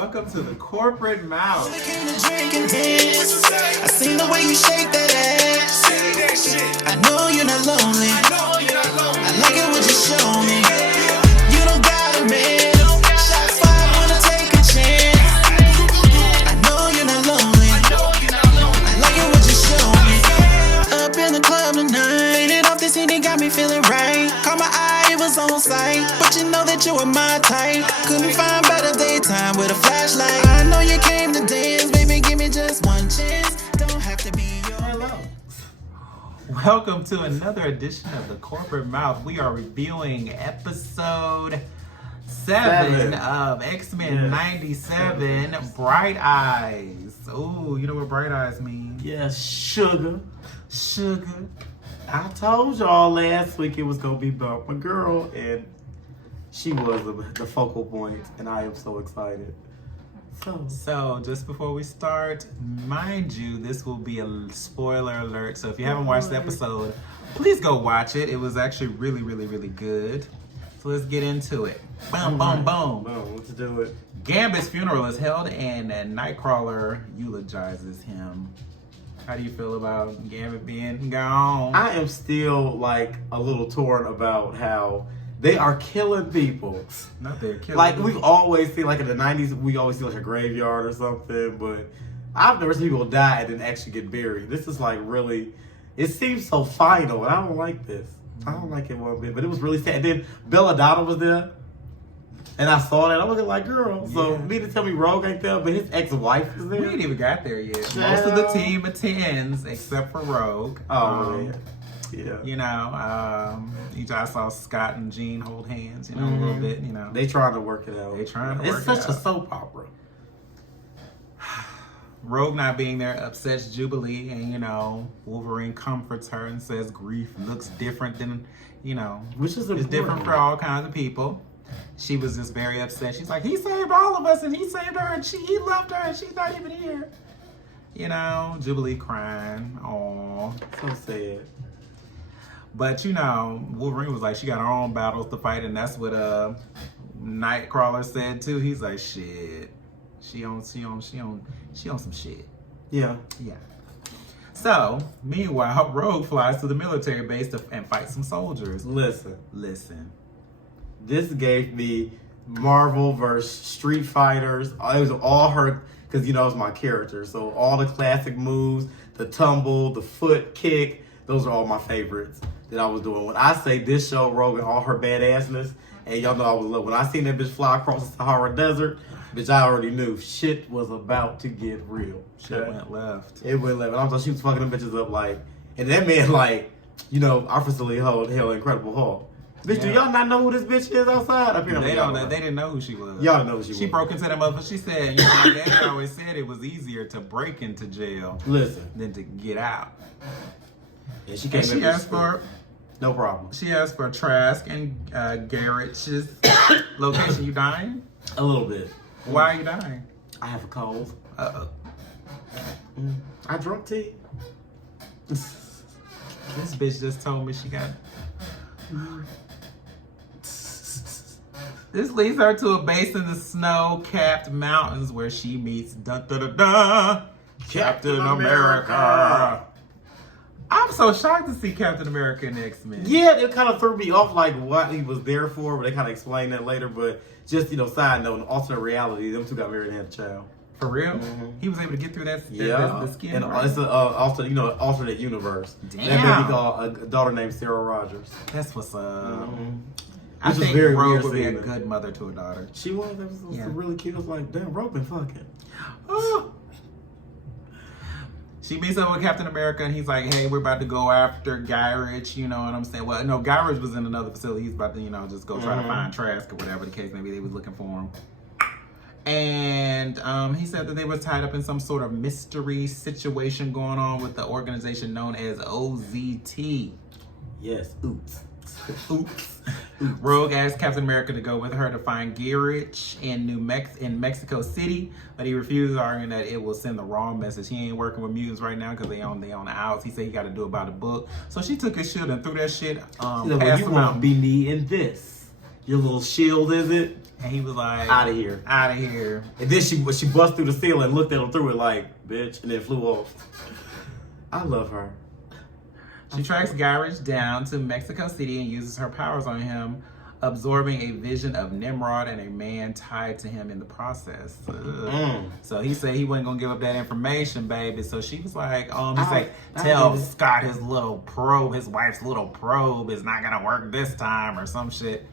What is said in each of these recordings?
Welcome to the corporate mouth. I seen the way you shake that ass. I know you're not lonely. I like it what you show me. You don't gotta man. Shots fired when I take a chance. I know you're not lonely. I like it what you show me. Up in the club tonight, and off this CD got me feeling right. Caught my eye, it was on sight, but you know that you were my type. Couldn't find better daytime with a flashlight. I know you came to dance, baby, give me just one chance. Don't have to be your Hello. Welcome to another edition of the Corporate Mouth. We are reviewing episode 7 of X-Men 97, Bright Eyes. Ooh, you know what Bright Eyes means? Yes, sugar. Sugar. I told y'all last week it was gonna be about my girl, and she was the focal point, and I am so excited. So, just before we start, mind you, this will be a spoiler alert. So, if you haven't watched the episode, please go watch it. It was actually really, really, really good. So, let's get into it. Boom, boom, boom. Boom, let's do it. Gambit's funeral is held, and Nightcrawler eulogizes him. How do you feel about Gambit being gone? I am still like a little torn about how they are killing people. Not they're killing Like people. we've always seen, like in the 90s, we always see like a graveyard or something, but I've never seen people die and then actually get buried. This is like really, it seems so final, and I don't like this. I don't like it one bit, but it was really sad. And then Belladonna was there, and I saw that. I was like, girl, so Yeah. need to tell me Rogue ain't there, but his ex-wife is there. We ain't even got there yet. Most of the team attends, except for Rogue. Oh, man. Yeah. You know, I saw Scott and Jean hold hands, you know, a little bit, you know. They trying to work it out. They trying to It's work it such a out. soap opera. Rogue not being there upsets Jubilee, and, you know, Wolverine comforts her and says grief looks different than, you know, Which is it's different for all kinds of people. She was just very upset. She's like, he saved all of us, and he saved her, and he left her, and she's not even here. You know, Jubilee crying. Aww. So sad. But you know, Wolverine was like, she got her own battles to fight, and that's what Nightcrawler said too. He's like, shit, she on some shit. Yeah. Yeah. So meanwhile, Rogue flies to the military base and fights some soldiers. Listen. This gave me Marvel versus Street Fighters. It was all her, because you know it's my character. So all the classic moves, the tumble, the foot kick, those are all my favorites that I was doing. When I say this show, Rogan, all her badassness, and y'all know I was love. When I seen that bitch fly across the Sahara Desert, bitch, I already knew shit was about to get real. shit went left. It went left. And I thought she was fucking them bitches up like, and that man like, you know, obviously held Incredible Hulk. Bitch, do Yeah. y'all not know who this bitch is outside? Apparently They y'all don't. They didn't know who she was. Y'all know who she was. She broke into that motherfucker. She said, you know, my dad always said it was easier to break into jail Listen, than to get out. and she came And she back asked for no problem. She asked for Trask and Garrett's location. You dying? A little bit. Why are you dying? I have a cold. Uh-oh. I drunk tea. This bitch just told me she got... This leads her to a base in the snow-capped mountains where she meets Captain America. I'm so shocked to see Captain America in X-Men. Yeah, it kind of threw me off, like what he was there for, but they kind of explained that later. But just, you know, side note, in alternate reality, them two got married and had a child. For real? Mhm. He was able to get through that Yeah, the skin. and right? it's an alternate universe. Damn. That baby called a daughter named Sarah Rogers. That's what's up. Mhm. I Which was think very Rogue weird would be a seeing it. good mother to a daughter. She was. That was Yeah. really cute. I was like, damn, Rogue been fucking. Oh. She meets up with Captain America, and he's like, hey, we're about to go after Guy Ritchie, you know what I'm saying? Well, no, Guy Ritchie was in another facility. He's about to, you know, just go try to find Trask or whatever the case. Maybe they was looking for him. And he said that they were tied up in some sort of mystery situation going on with the organization known as OZT. Yes, oops. Oops. Rogue asked Captain America to go with her to find Garrett in Mexico City, but he refuses, arguing that it will send the wrong message. He ain't working with mutants right now because they on the outs. He said he got to do it by the book. So she took his shield and threw that shit She said, well, past you the won't mountain. be needing this. Your little shield, is it? And he was like, Out of here. Out of here. And then she bust through the ceiling and looked at him through it like, bitch, and then flew off. I love her. She tracks Gyrich down to Mexico City and uses her powers on him, absorbing a vision of Nimrod and a man tied to him in the process. So he said he wasn't gonna give up that information, baby. So she was like, he's like, tell Scott his little probe, his wife's little probe is not gonna work this time or some shit.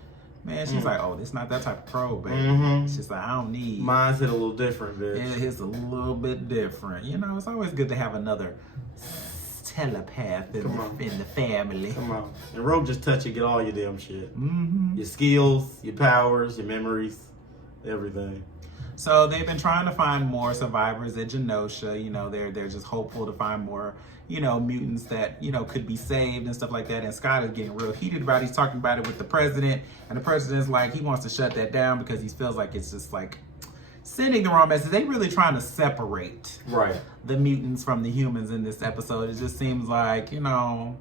Man, she's like, oh, this not that type of probe, baby. She's like, I don't need. Mine's hit a little different, bitch. It's a little bit different. You know, it's always good to have another telepath in the family. Come on. And Rogue just touch you, get all your damn shit. Your skills, your powers, your memories, everything. So they've been trying to find more survivors at Genosha. You know, they're just hopeful to find more, you know, mutants that, you know, could be saved and stuff like that. And Scott is getting real heated about it. He's talking about it with the president. And the president's like, he wants to shut that down because he feels like it's just like sending the wrong message. They really trying to separate the mutants from the humans in this episode. It just seems like, you know,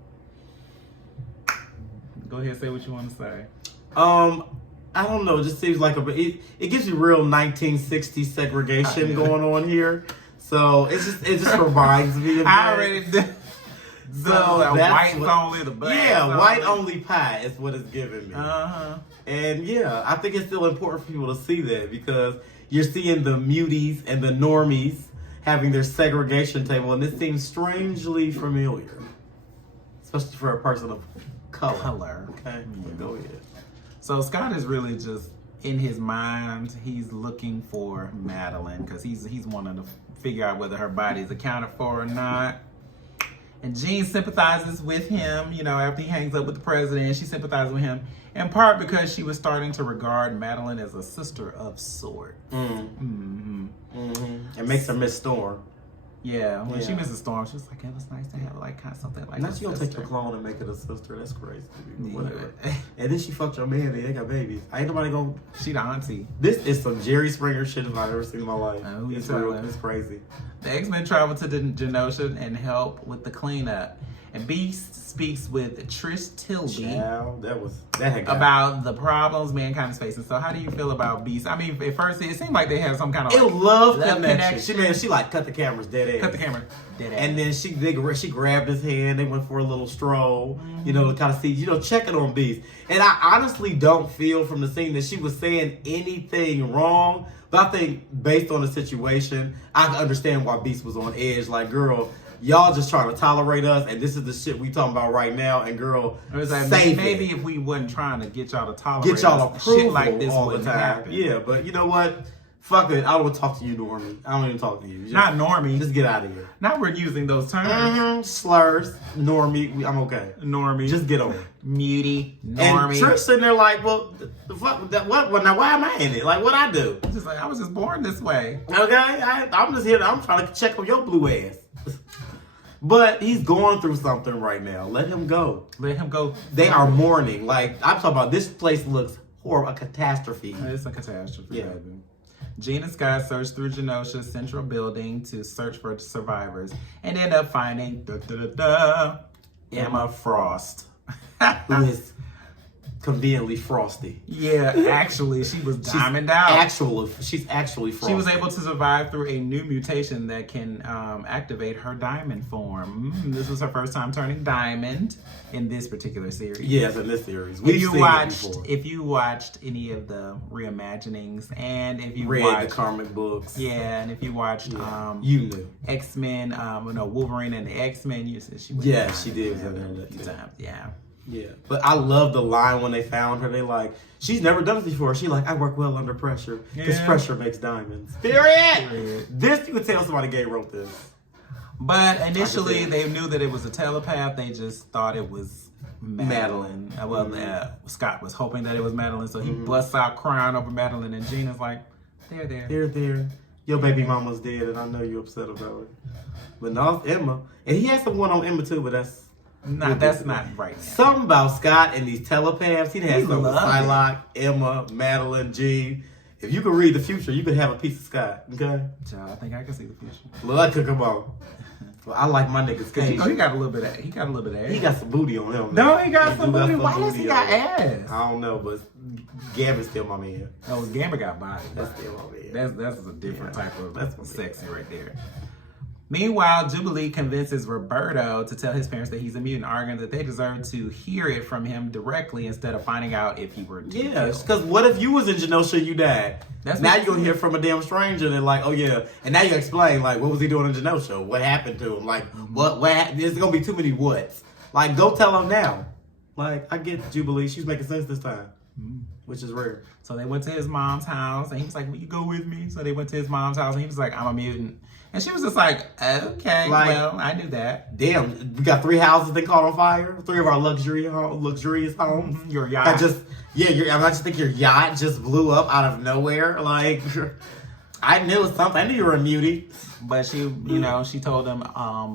go ahead, say what you want to say. I don't know. It just seems like it gives you real 1960s segregation going on here. So it just reminds me of I already did. So white only, the black. Yeah, white only pie is what it's giving me. And yeah, I think it's still important for people to see that because you're seeing the muties and the normies having their segregation table, and this seems strangely familiar, especially for a person of color. Okay, go ahead. So Scott is really just in his mind. He's looking for Madeline because he's wanting to figure out whether her body is accounted for or not. And Jean sympathizes with him, you know, after he hangs up with the president. She sympathizes with him in part because she was starting to regard Madeline as a sister of sorts. It makes her miss Storm. Yeah, when she misses Storm, she was like, it was nice to have like kind of something like that. Now she gonna take your clone and make it a sister. That's crazy. Whatever. And then she fucked your man and they got babies. Ain't nobody gonna... She the auntie. This is some Jerry Springer shit I've ever seen in my life. It's real. It's crazy. The X-Men travel to the Genosha and help with the cleanup. And Beast speaks with Trish Tilby about the problems mankind is facing. So how do you feel about Beast? I mean, at first it seemed like they had some kind of love connection. She like cut the cameras dead ass. Cut the camera dead ass. And then she grabbed his hand. They went for a little stroll, you know, to kind of see, you know, checking on Beast. And I honestly don't feel from the scene that she was saying anything wrong. But I think based on the situation, I can understand why Beast was on edge. Like, girl, y'all just trying to tolerate us, and this is the shit we talking about right now. And girl, it was like, maybe if we wasn't trying to get y'all to tolerate get y'all us, approval shit like this all the time. Happen. Yeah, but you know what? Fuck it. I don't want to talk to you, Normie. I don't even talk to you. Not Normie. Just get out of here. Now we're using those terms. Slurs. Normie. I'm okay. Normie. Just get on it. Mutie. Normie. And Trish sitting there like, well, the fuck, what? Now why am I in it? Like, what I do? Just like, I was just born this way. Okay? I'm just here. I'm trying to check on your blue ass. But he's going through something right now. Let him go. Let him go. They are mourning. Like, I'm talking about this place looks horrible. A catastrophe. It's a catastrophe, baby. Jean and Scott search through Genosha's central building to search for survivors and end up finding Emma Frost. Who is conveniently frosty. Yeah, actually, she was diamond out. She's actually frosty. She was able to survive through a new mutation that can activate her diamond form. This was her first time turning diamond in this particular series. Yes, in this series. If you watched any of the reimaginings, and if you read the comic books, and if you watched, you knew X-Men, Wolverine and the X-Men, you said she was. Yeah, she did. Yeah, but I love the line when they found her. They like, she's never done this before. She like, I work well under pressure because pressure makes diamonds. Period. This you could tell somebody gay wrote this. But initially they knew that it was a telepath. They just thought it was Madeline. Scott was hoping that it was Madeline, so he busts out crying over Madeline, and Gina's like, they're there. Your baby mama's dead, and I know you're upset about it. But no, it's Emma, and he has the one on Emma too, but that's not right now. Something about Scott and these telepaths. He had something with Psylocke, Emma, Madeline, Jean. If you could read the future, you could have a piece of Scott. Okay? Child, I think I can see the future. Look, come on. Well, I like my niggas Cause he Cajun. got a little bit of ass. He got some booty on him. No, man. he got some do booty. Why does he got on him. ass? I don't know, but Gambit's still my man. No, Gambit got body. That's still my man. That's a different type of That's my sexy right there. Meanwhile, Jubilee convinces Roberto to tell his parents that he's a mutant, arguing that they deserve to hear it from him directly instead of finding out if he were to Yeah, kill. because what if you was in Genosha, you died? That's Now what you're going to he hear said. from a damn stranger and like, oh yeah. And now you explain, like, what was he doing in Genosha? What happened to him? Like, what there's going to be too many whats. Like, go tell him now. Like, I get Jubilee. She's making sense this time, which is rare. So they went to his mom's house, and he was like, "Will you go with me?" So they went to his mom's house, and he was like, "I'm a mutant," and she was just like, "Okay, Like- well, I knew that." Damn, we got 3 houses that caught on fire. 3 of our luxurious homes. Your yacht. I just think your yacht just blew up out of nowhere. Like, I knew something. I knew you were a mutie. But she, you know, she told him,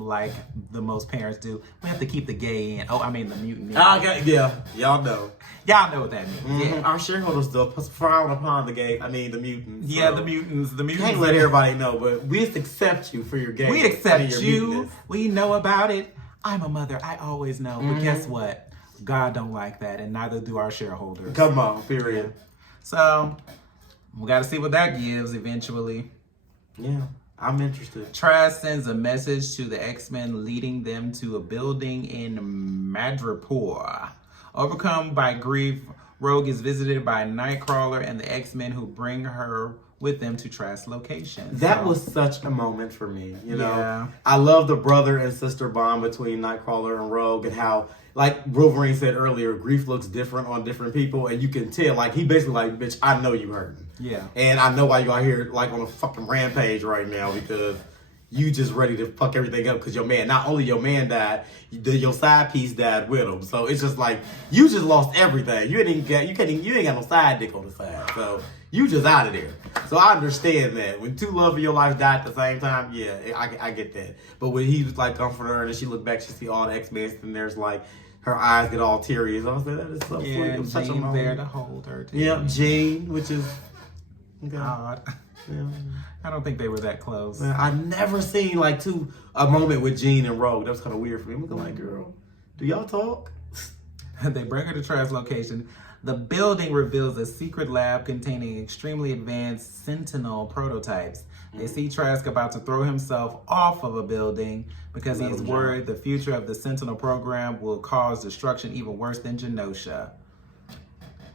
like the most parents do, we have to keep the gay in. Oh, I mean the mutant in. Okay, yeah, y'all know. Y'all know what that means. Yeah, Our shareholders still frown upon the mutants. yeah, so the mutants. The mutants. Can't let everybody know, but we just accept you for your gay. We accept your you. mutiness. We know about it. I'm a mother. I always know. But guess what? God don't like that, and neither do our shareholders. Come on, period. So we got to see what that gives eventually. Yeah, I'm interested. Trask sends a message to the X-Men, leading them to a building in Madripoor. Overcome by grief, Rogue is visited by Nightcrawler and the X-Men, who bring her with them to Trask's location. That So- was such a moment for me, you know. Yeah. I love the brother and sister bond between Nightcrawler and Rogue, and how, like Wolverine said earlier, grief looks different on different people, and you can tell. Like, he basically like, bitch, I know you hurting. Yeah. And I know why you out here like on a fucking rampage right now, because you just ready to fuck everything up because your man, not only your man died, your side piece died with him. So it's just like, you just lost everything. You ain't got no side dick on the side. So you just out of there. So I understand that. When 2 love of your life die at the same time, yeah, I get that. But when he was like comforting her and then she looked back, she see all the X-Men, and there's like, her eyes get all teary. So I was like, that is so sweet. Yeah, It was such a Jean there moment. to hold her. Too. Yeah, Jean, which is, okay. God. Yeah. I don't think they were that close. Man, I never seen like a moment with Jean and Rogue. That was kind of weird for me. I'm looking like, girl, do y'all talk? They bring her to Trask's location. The building reveals a secret lab containing extremely advanced Sentinel prototypes. They see Trask about to throw himself off of a building because he is worried the future of the Sentinel program will cause destruction even worse than Genosha.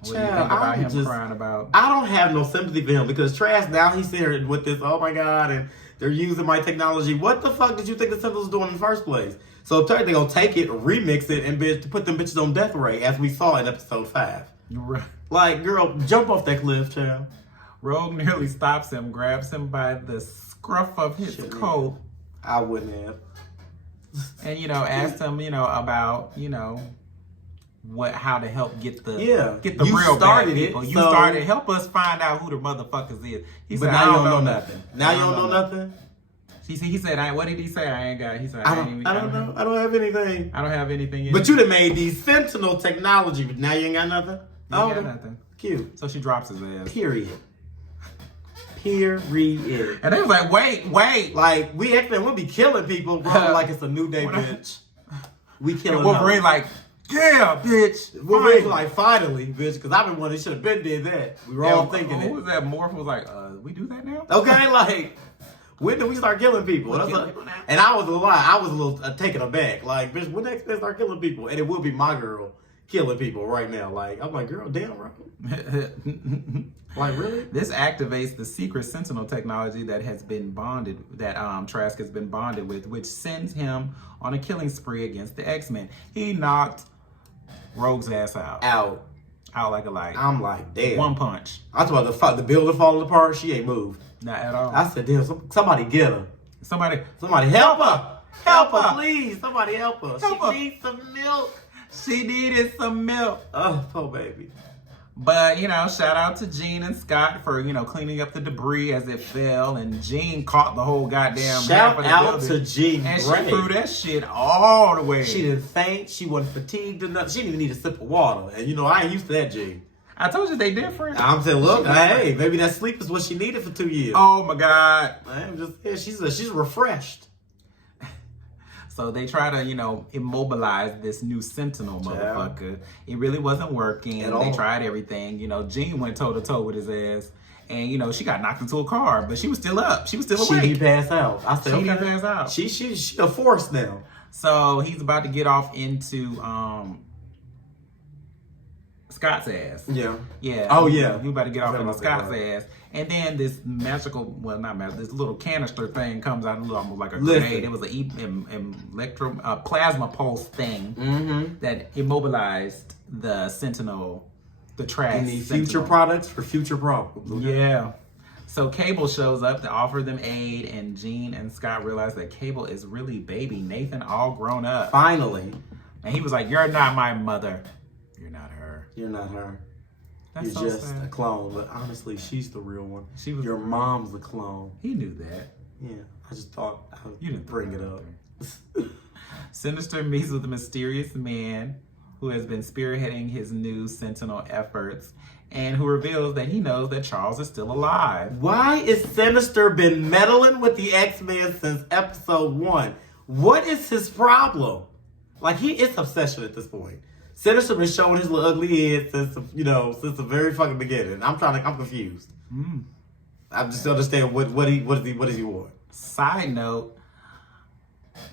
What do you think Child, about I'm him just- crying about? I don't have no sympathy for him because Trask now he's here with this. Oh my god, and they're using my technology. What the fuck did you think the Sentinels was doing in the first place? So they're gonna take it, remix it, and to put them bitches on death ray, as we saw in episode 5. You're right. Like, girl, jump off that cliff, child. Rogue nearly stops him, grabs him by the scruff of his Shit, coat, I wouldn't have. and asked him, about, how to help get the Yeah. get the You real bad started it, people. You so- started, help us find out who the motherfuckers is. He But said, now I you don't don't know know nothing. Now you don't know nothing. He said, what did he say? I ain't got. He said, I ain't don't know. I don't have anything. I don't have anything. But you done made these Sentinel technology, but now you ain't got nothing? You ain't got nothing. Cute. So she drops his ass. Period. Period. And they was like, wait. Like, we X-Men, we'll be killing people, bro, like it's a new day, What I- bitch. We killing And Wolverine them. like, yeah, bitch. Wolverine's fine. like, finally, bitch, because I've been wanting, should have been did that. We were all And thinking who it. was that? Morph was like, we do that now? Okay, like, when did we start killing people? We That's killing like- people now? and I was a lie. I was a little taken aback. Like, bitch, when the X-Men start killing people? And it will be my girl killing people right now. Like, I'm like, girl, damn, right? Like, really? This activates the secret Sentinel technology that has been bonded, that Trask has been bonded with, which sends him on a killing spree against the X-Men. He knocked Rogue's ass out like a light. I'm like, damn. One punch, I told her the building falling apart. She ain't moved. not at all. I said, damn, somebody get her. Somebody Help her. Help her. Please. Somebody help her. Help her. She needs some milk. She needed some milk. Oh, poor baby. But, shout out to Jean and Scott for, cleaning up the debris as it fell. And Jean caught the whole goddamn Shout half of the out building. to Jean And Grey. she threw that shit all the way. She didn't faint. She wasn't fatigued or nothing. She didn't even need a sip of water. And, I ain't used to that, Jean. I told you they different. I'm saying, look, She hey, maybe that sleep is what she needed for 2 years. Oh my God. I'm just, yeah, she's refreshed. So they try to, immobilize this new Sentinel motherfucker. It really wasn't working. At all. They tried everything. Jean went toe-to-toe with his ass. And, she got knocked into a car, but she was still up. She was still awake. She didn't pass out. I said, She okay. didn't pass out. She a force now. So he's about to get off into Scott's ass. Yeah. Yeah. Oh, yeah. He about to get off into About that, Scott's right. ass. And then this this little canister thing comes out, almost like a Listen. grenade. It was a plasma pulse thing Mm-hmm. that immobilized the Sentinel, the trash. And these Sentinel. future products for future problems. Okay? Yeah. So Cable shows up to offer them aid, and Jean and Scott realize that Cable is really baby Nathan all grown up. Finally, And he was like, "You're not my mother. You're not her." you're not her. That's You're so just a sad. clone. But honestly, she's the real one. She was Your mom's the clone. He knew that. Yeah, I just thought I would You didn't bring think it that. up. Sinister meets with a mysterious man who has been spearheading his new Sentinel efforts and who reveals that he knows that Charles is still alive. Why is Sinister been meddling with the X-Men since episode 1? What is his problem? Like, it's obsession at this point. Sinister been showing his little ugly head since the very fucking beginning. I'm confused. I just don't understand what does he want? Side note,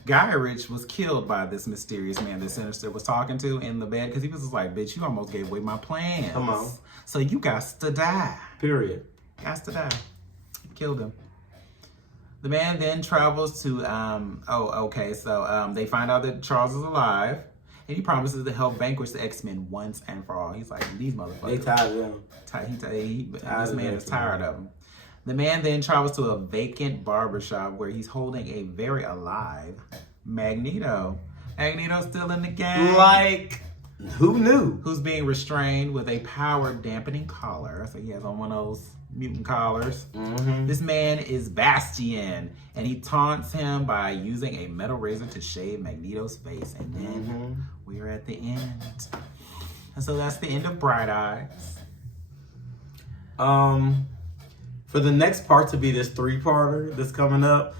Guy Rich was killed by this mysterious man that Sinister was talking to in the bed because he was just like, "Bitch, you almost gave away my plans. Come on. So you got to die. Period. Got to die." Killed him. The man then travels to, they find out that Charles is alive, and he promises to help vanquish the X-Men once and for all. He's like, these motherfuckers. They tired of them. This of man is X-Men. tired of him. The man then travels to a vacant barbershop where he's holding a very alive Magneto. Magneto's still in the game. Like, who knew? Who's being restrained with a power dampening collar. So he has on one of those mutant collars. Mm-hmm. This man is Bastion, and he taunts him by using a metal razor to shave Magneto's face. And then we're at the end. And so that's the end of Bright Eyes. For the next part to be this 3-parter that's coming up,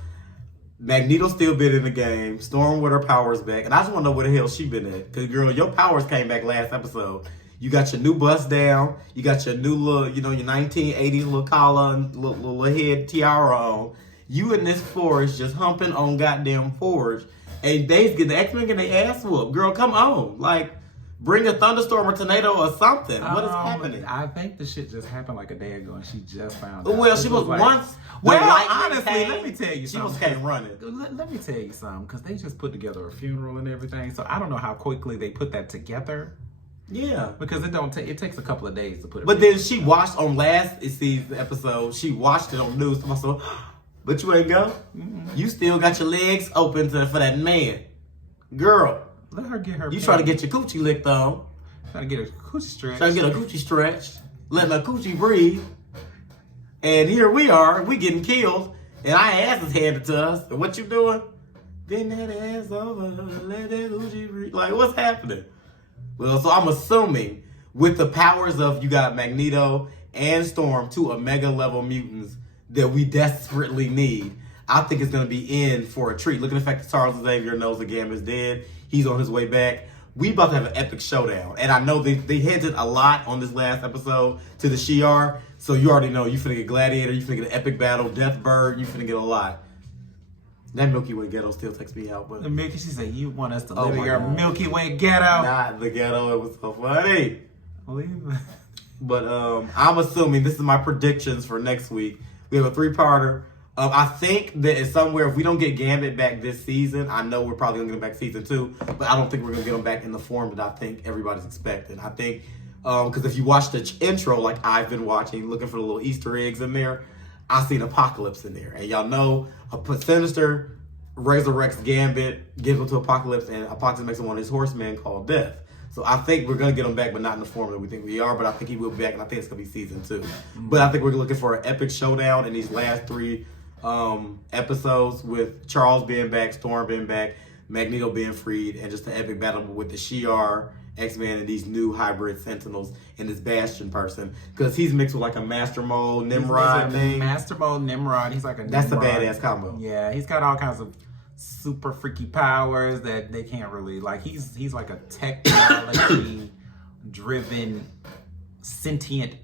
Magneto's still been in the game. Storm with her powers back. And I just want to know where the hell she been at. Because, girl, your powers came back last episode. You got your new bust down. You got your new little, your 1980s little collar and little head tiara on. You in this forest just humping on goddamn Forge. And the X-Men get their ass whooped. Girl, come on. Like, bring a thunderstorm or tornado or something. What is happening? I think the shit just happened like a day ago, and she just found out. Well, It she was like- once. Well, the lightning honestly, came, let me tell you she almost something. came running. Let me tell you something, because they just put together a funeral and everything. So I don't know how quickly they put that together, Yeah. because it takes a couple of days to put it. But then she watched on last season episode, she watched it on the news. So, but you ain't go? You still got your legs open for that man. Girl, let her get her. you trying to get your coochie licked on. trying to get her coochie stretched. Trying to get a coochie stretched. Letting a coochie breathe. And here we are, we getting killed. And our ass is handed to us. And what you doing? Bend that ass over, let that coochie breathe. Like, what's happening? Well, so I'm assuming with the powers of you got Magneto and Storm, 2 Omega level mutants that we desperately need, I think it's going to be in for a treat. Look at the fact that Charles Xavier knows the Gamma's dead. He's on his way back. We about to have an epic showdown. And I know they hinted a lot on this last episode to the Shi'ar. So you already know you finna get Gladiator, you finna get an epic battle, Deathbird, you finna get a lot. That Milky Way ghetto still takes me out, but The Milky, she said, "You want us to Oh live in my your God. Milky Way ghetto?" not the ghetto. It was so funny. Leave. But I'm assuming this is my predictions for next week. We have a 3-parter. I think that it's somewhere, if we don't get Gambit back this season, I know we're probably going to get him back season 2, but I don't think we're going to get him back in the form that I think everybody's expecting. I think, because if you watch the intro, like I've been watching, looking for the little Easter eggs in there, I seen Apocalypse in there. And y'all know, Sinister resurrects Gambit, gives him to Apocalypse, and Apocalypse makes him one of his horsemen called Death. So I think we're going to get him back, but not in the form that we think we are, but I think he will be back, and I think it's going to be season 2. But I think we're looking for an epic showdown in these last 3 episodes, with Charles being back, Storm being back, Magneto being freed, and just an epic battle with the Shi'ar, X-Men, and these new hybrid Sentinels and this Bastion person, because he's mixed with like a Master Mold, Nimrod He's a thing. Master Mold Nimrod. He's like a That's Nimrod. a badass combo. Yeah, he's got all kinds of super freaky powers that they can't really like. He's like a technology driven, sentient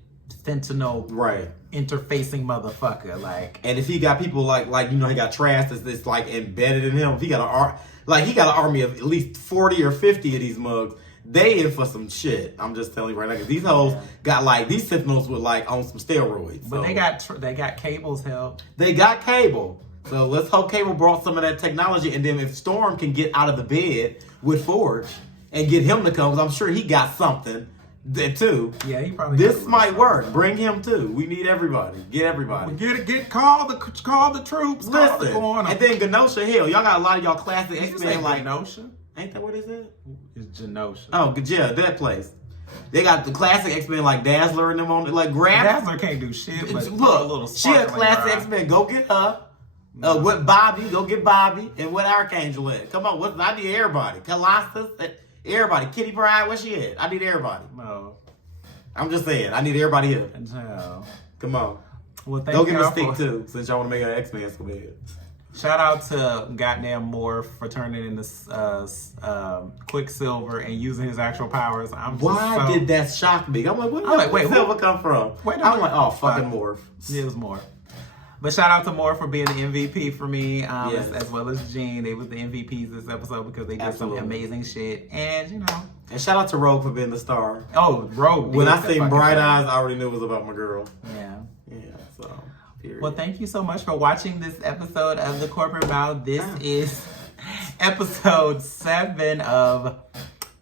fentanyl Right. interfacing motherfucker. Like, And if he got people like he got trash that's like embedded in him, if he got he got an army of at least 40 or 50 of these mugs, they in for some shit. I'm just telling you right now, because these hoes got like these Sentinels with like on some steroids. but So they got Cable's help. they got Cable. So let's hope Cable brought some of that technology, and then if Storm can get out of the bed with Forge and get him to come, 'cause I'm sure he got something there too. Yeah, he probably. This might work. Bring him too. We need everybody. Get everybody. Call the troops. Call the Listen, corner. and then Genosha Hill. Y'all got a lot of y'all classic Did you say X-Men like. Genosha? Ain't that what it is? It's Genosha. Oh, yeah, that place. They got the classic X-Men like Dazzler and them on it. Like, grab. Dazzler can't do shit, but Look, she a classic X-Men. Go get her. With Bobby, go get Bobby. And what Archangel at? Come on, I need everybody. Colossus, everybody. Kitty Pryde, where she at? I need everybody. No. I'm just saying, I need everybody here. No. Come on. Well, thank Go get y'all Mystique for- too, since y'all want to make an X-Men so bad. Shout out to goddamn Morph for turning into Quicksilver and using his actual powers. Why did that shock me? I'm like, where I'm like, did wait, Quicksilver who? come from? I'm like, oh, fucking Morph. It was Morph. But shout out to Morph for being the MVP for me, Yes. as well as Jean. They was the MVPs this episode because they did Absolutely. some amazing shit. And, you know. And shout out to Rogue for being the star. Oh, Rogue. When did I that seen fucking Bright thing. Eyes, I already knew it was about my girl. Yeah. Yeah, so, period. Well, thank you so much for watching this episode of The Corporate Mouth. This is episode 7 of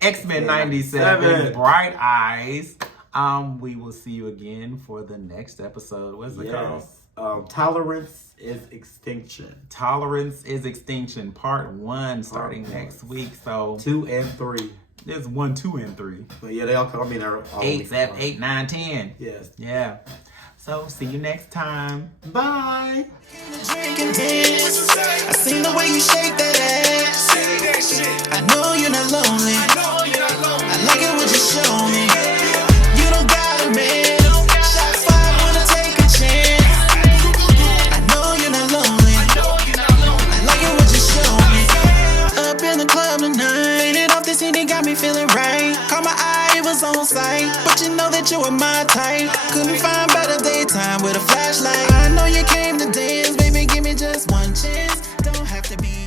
X-Men 97, Bright Eyes. We will see you again for the next episode. What's it called? Tolerance is Extinction. Tolerance is Extinction, part 1, starting next week. So 2 and 3. there's 1, 2, and 3. But yeah, they all come in there. 8, 7, 8, 9, 10. Yes. Yeah. So see you next time. Bye. Drinking this. I seen the way you shake that ass. I know you're not lonely. I like it what you show me. You don't gotta man. Shots fired, wanna take a chance. I know you're not lonely. I like it what you show me. Up in the club tonight. Faded off this CD, got me feeling right. Caught my eye, it was on sight. But you know that you were my type. Couldn't find better daytime with a flashlight. I know you came to dance, baby, give me just one chance. Don't have to be